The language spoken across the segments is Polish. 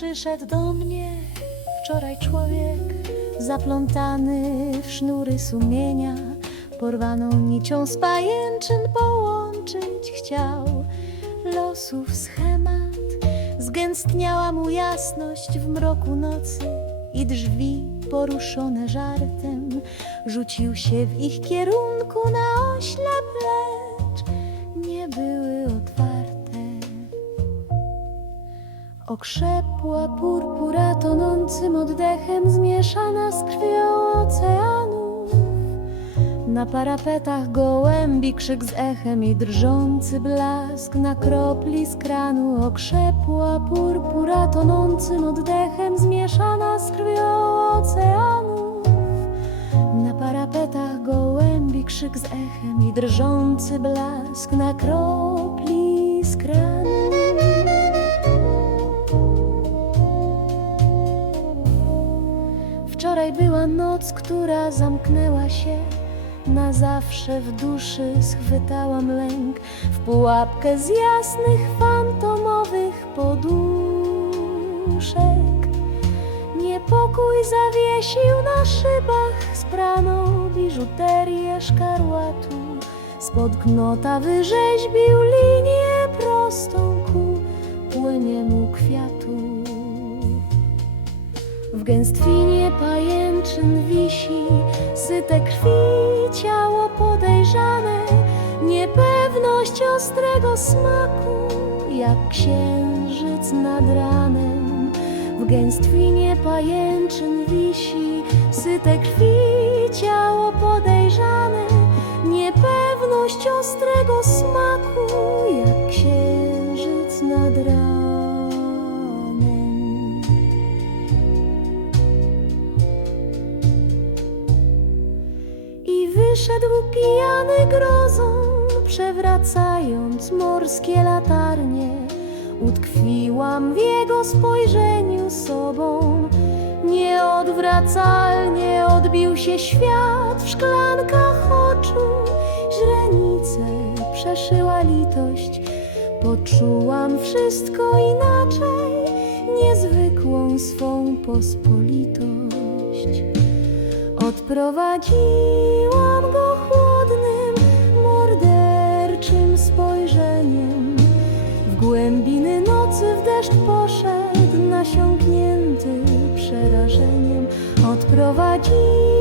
przyszedł do mnie wczoraj człowiek zaplątany w sznury sumienia, porwaną nicią z pajęczyn połączyć chciał losów schemat. Zgęstniała mu jasność w mroku nocy i drzwi poruszone żartem rzucił się w ich kierunku na oślep, lecz nie były otwarte. Okrzepła purpura tonącym oddechem zmieszana z krwią oceanów. Na parapetach gołębi krzyk z echem i drżący blask na kropli z kranu. Okrzepła purpura tonącym oddechem zmieszana z krwią oceanów. Na parapetach gołębi krzyk z echem i drżący blask na kropli która zamknęła się na zawsze w duszy schwytałam lęk w pułapkę z jasnych fantomowych poduszek. Niepokój zawiesił na szybach spraną biżuterię szkarłatu. Spod knota wyrzeźbił linię prostą ku płyniemu kwiatu. W gęstwinie pajęczyn wisi syte krwi ciało podejrzane, niepewność ostrego smaku, jak księżyc nad ranem. W gęstwinie pajęczyn wisi I wyszedł pijany grozą, przewracając morskie latarnie. Utkwiłam w jego spojrzeniu sobą. Nieodwracalnie odbił się świat w szklankach oczu. Źrenice przeszyła litość. Poczułam wszystko inaczej, niezwykłą swą pospolitość. Odprowadziłam go chłodnym, morderczym spojrzeniem. W głębiny nocy w deszcz poszedł, nasiąknięty przerażeniem. Odprowadziłam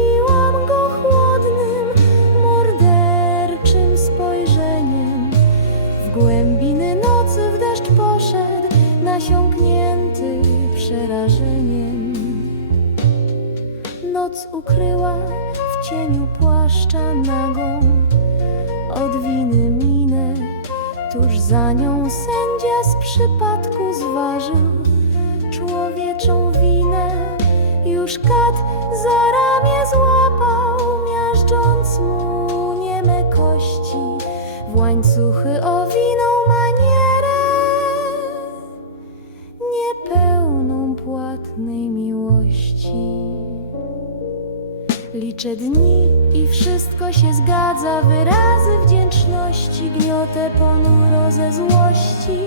Ukryła w cieniu płaszcza nagą od winy minę. Tuż za nią sędzia z przypadku zważył człowieczą winę. Już kat za ramię złapał, miażdżąc mu nieme kości w łańcuchy Liczę dni i wszystko się zgadza, wyrazy wdzięczności gniotę ponuro ze złości.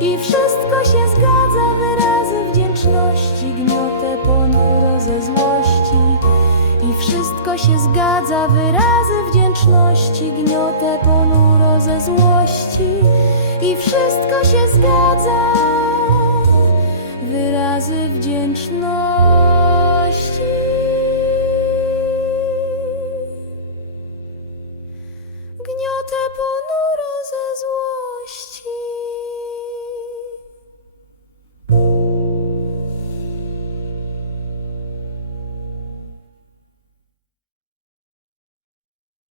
I wszystko się zgadza, wyrazy wdzięczności gniotę ponuro ze złości. I wszystko się zgadza, wyrazy wdzięczności gniotę ponuro ze złości. I wszystko się zgadza, wyrazy wdzięczności.